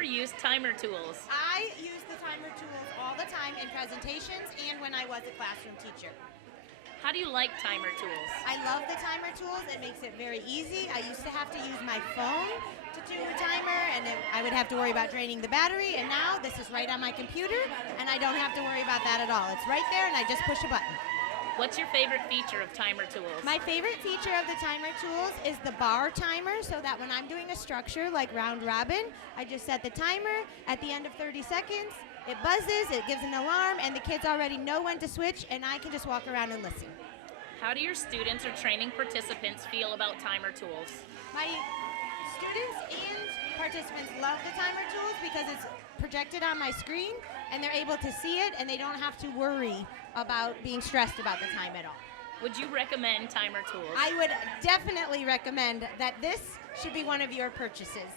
ever used TimerTools? I use the TimerTools all the time in presentations and when I was a classroom teacher. How do you like TimerTools? I love the TimerTools. It makes it very easy. I used to have to use my phone to do a timer, and I would have to worry about draining the battery, and now this is right on my computer, and I don't have to worry about that at all. It's right there, and I just push a button. What's your favorite feature of TimerTools? My favorite feature of the TimerTools is the bar timer, so that when I'm doing a structure like round robin, I just set the timer. At the end of 30 seconds, it buzzes, it gives an alarm, and the kids already know when to switch, and I can just walk around and listen. How do your students or training participants feel about TimerTools? My students and participants love the TimerTools because it's projected on my screen, and they're able to see it, and they don't have to worry about being stressed about the time at all. Would you recommend TimerTools? I would definitely recommend that this should be one of your purchases.